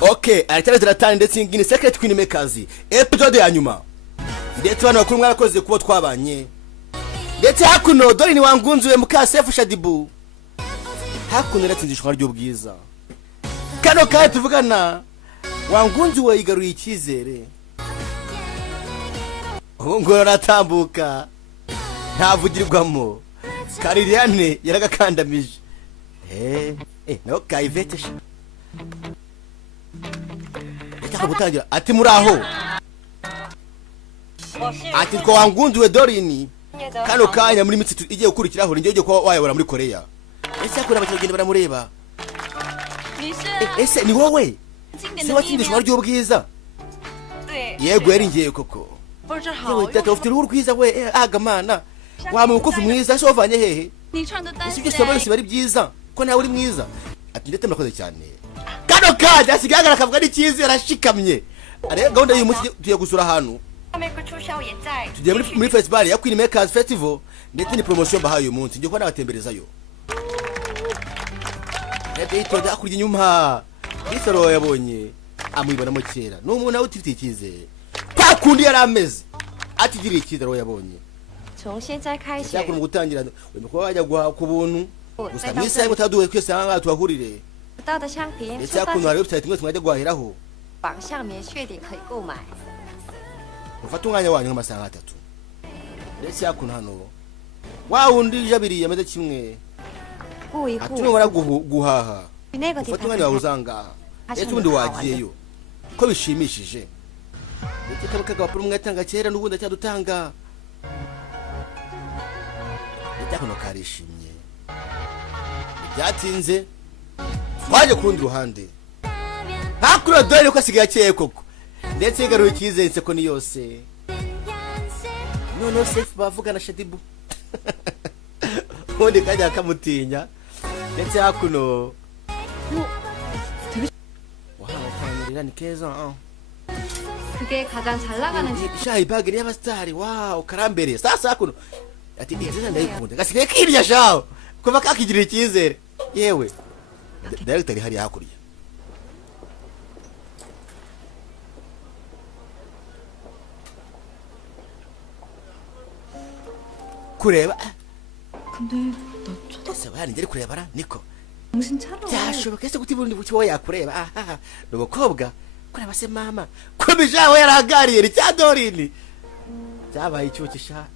Okay, aritari ziratani ndetse ingini secret queen makers episode ya nyuma ndetse bano bakuru mwarakoze kubo twabanye ndetse hakuno dore ni wangunzuye muka 𝑠𝑒𝑐𝑟𝑒𝑡 hakuno ratsinzishwa ryo bwiza kano ka tuvugana wangunzuwe yigaruye icyizere ngo ratambuka ntavugirwamo Kaririane yaragakandamije no kaivete gutangira ati muraho ati ko wangunduwe Dorini kano kanya muri mitsi igiye gukurikiraho ngiye ko wayobora muri Korea ese akora abakigenda baramureba ese ni wowe se watsindishwa ryo bwiza yego yari ngiye koko yewe tata ufite uruhu rwiza we agamana wa mukufi mwiza so vanye hehe isi byo sabari bari byiza ko nawe uri mwiza ati ndete murakoze cyane kano kaje asigagara kavuga n'ikizi arashikamye are gahunda y'uyu munsi tuye gusura hano tugiye muri festival ya Queen Makers Festival ndetse ni promotion bahaye uyu munsi ngiye ko nabatemberezayo ndetse itoda kurya inyuma isaro yabonye amwibona mu kera n'umuntu nawe utifite ikize kwa kundi yarameze atigiriye ikizero yabonye cyakuru mu gutangira we ko wajya ku buntu gusa misa mutaduwe kwese anga twahurire 𝑠𝑒𝑐𝑟𝑒𝑡 cyakuru hari website mwese mwajya guhahiraho ufata umwanya wanyu nk'amasaha 3 ndetse yakunu hano wawundi jabiri yameze kimwe atunora guhaha ufata umwanya wawe uzanga ese ubundi wagiyeyo ko bishimishije ndetse kabakaga wapura umwatanga kera n'ubundi cyadutanga ndakuno karishimye byatinze waje kurundi ruhande hakuro dore ko asigaye akeye koko ndetse garuye kizense ko ni yose no safe bavuga na Shadibu undi kajya kamutinya ndetse hakuno 와우 ni keza 그게 가장 잘 나가는 샤이 바그리 야바스타리 와우 카람베리 sasa hakuno ati nziza ndayikunda gasigaye kirya shawo kuva kakigirira icyizere yewe director hari hakurya kureba 근데 너 쳐다봐 bani ngeri kurebara niko 정신 차려 byashoboka ese guti bundi buki wowe yakureba n'umukobwa kureba se mama kubija we yaragariye cya Dorini cyabaye icyukisha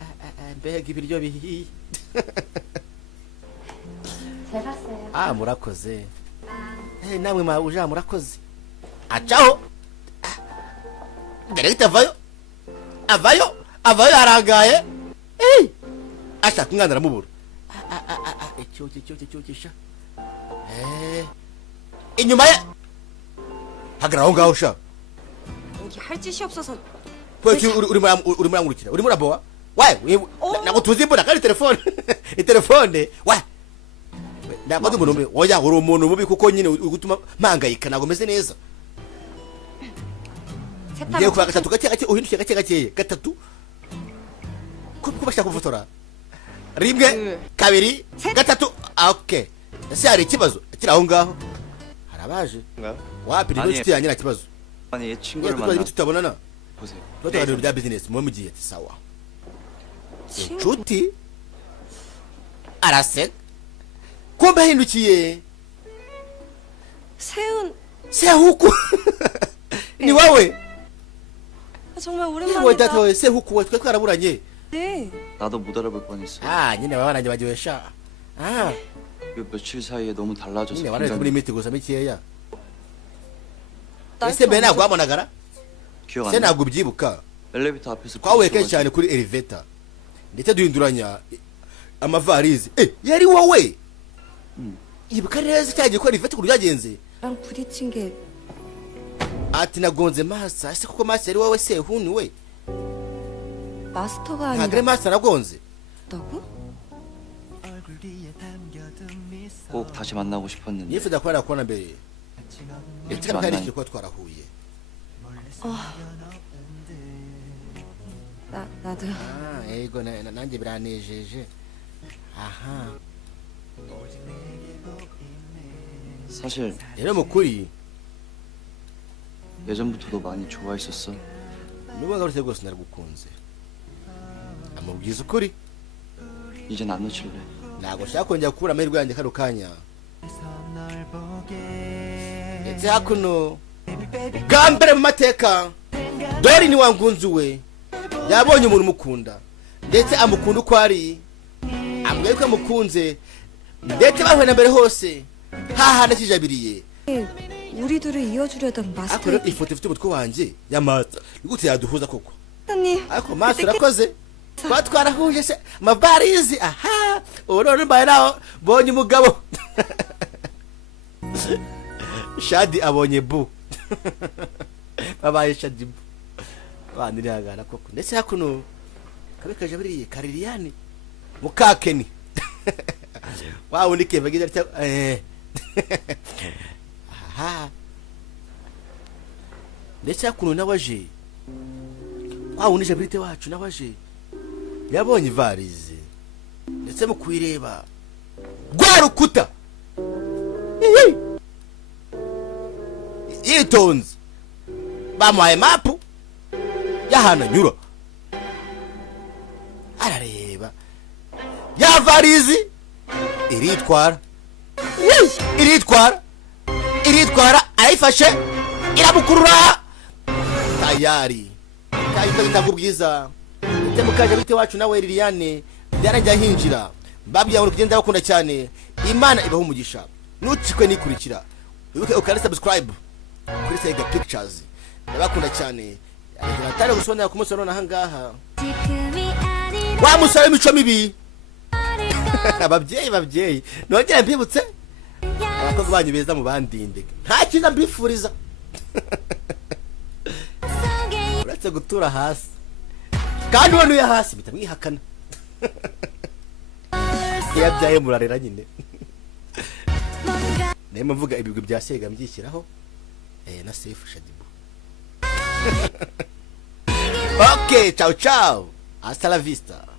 mbega ibiryo bihiye 잘 봤어요 murakoze namwe uja murakoze acaho director avayo arangaye ashaka umwana aramubura icyukisha inyuma ye hagarara aho ngaho sha 여기 할 짓이 없어서 uri murangurikira uri murabowa wae nako tuzimbura kandi telefone wae ndakoze umuntu mbe oya uri umuntu mubi kuko nyine ugutuma mpangayika nago meze neza ngiye kwa gatatu gake uhindukije gake gatatu kuko bashaka kufotora rimwe kabiri gatatu okay ese hari ikibazo kiri aho ngaho harabaje wapi rero nshuti yanyu kibazo 아니 친구를 만나 tutabonana 보세요. tutabonana bya business mu mugiye sawa nshuti arase kumbe hindukiye 세훈 ni wawe 정말 wewe 오랜만이다 다to 세훈 왜 twaraburanye 네 나도 못 알아볼 뻔했어. nyine babananye bagiwesha 그 며칠 사이에 너무 달라져서 nyine warane muri 굉장히 miti gusa mikeya ese bena gwabonagara 기억 se 안 나. ntabwo byibuka 엘리베이터 앞에서 twahuye kenshi cyane kuri elevator ndetse duhinduranya amavarize yari wowe ibuka neza cyagiye ko elevator kuryagenze 랑 부딪힌 게 ati nagonze masa ese kuko masa yari wowe Sehuni we 마스터가 ntabwo masa nagonze 아니었다고? 꼭 다시 만나고 싶었는데 nifuza kubona mbere ndetse kandi ko twarahuye 나도 ego nanjye biranejeje aha 사실 rero mukuri 예전부터 너 많이 좋아했었어. 누가 그렇게 되고 있어 나라고콘세. amubwiza ukuri. 이젠 안 놓칠래. ntabwo nshaka kongera kubura amahirwe yanjye kano kanya. ndetse hakuno bwa mbere mu mateka dore ni wangunzi we yabonye umuntu umukunda ndetse amukunda uko ari ambwiye ko amukunze ndetse bahuye na mbere hose hahana kijabiriye. 우리 둘을 이어주려던 마스터. akora ifoto ifite umutwe wanjye ya master gute yaduhuza koko. 아니. ariko master urakoze twatwarahuje se mabarizi. aha urone mbaye naho bonye umugabo. Shadi abonye bu. babaye Shadi bu. bandi rihagara koko ndetse hakuno kabekaje buriye Kaririyani mukakeni. Wow ni keve gize aha ndetse hakuno nawaje wow ni jabirite wacu nawaje yabonye varize ndetse mu kwireba rwa rukuta yitonze bamuhaye mapu y'ahantu anyura arareba ya varizi iritwara ayifashe iramukurura tayari kayita kubwiza ndetse mukaje bite wacu nawe Liliane byarajya hinjira mbabwiye ngo kugenda bakunda cyane Imana ibaho umugisha nucikwe nikurikira wibuke ukanda subscribe kuri Sega Pictures bakunda cyane atari gusonera ku musoro nahangaha wa musore mico mibi. ababyeyi nongera mbibutse abakozi banyu beza mu bandinde nta kiza mbifuriza uretse gutura hasi kandi wanuye hasi bitamwihakana. yabyaye murarera nyine nemo mvuga ibigwi bya Sega mbyishyiraho na safe Shadibu. Okay, ciao ciao, hasta la vista.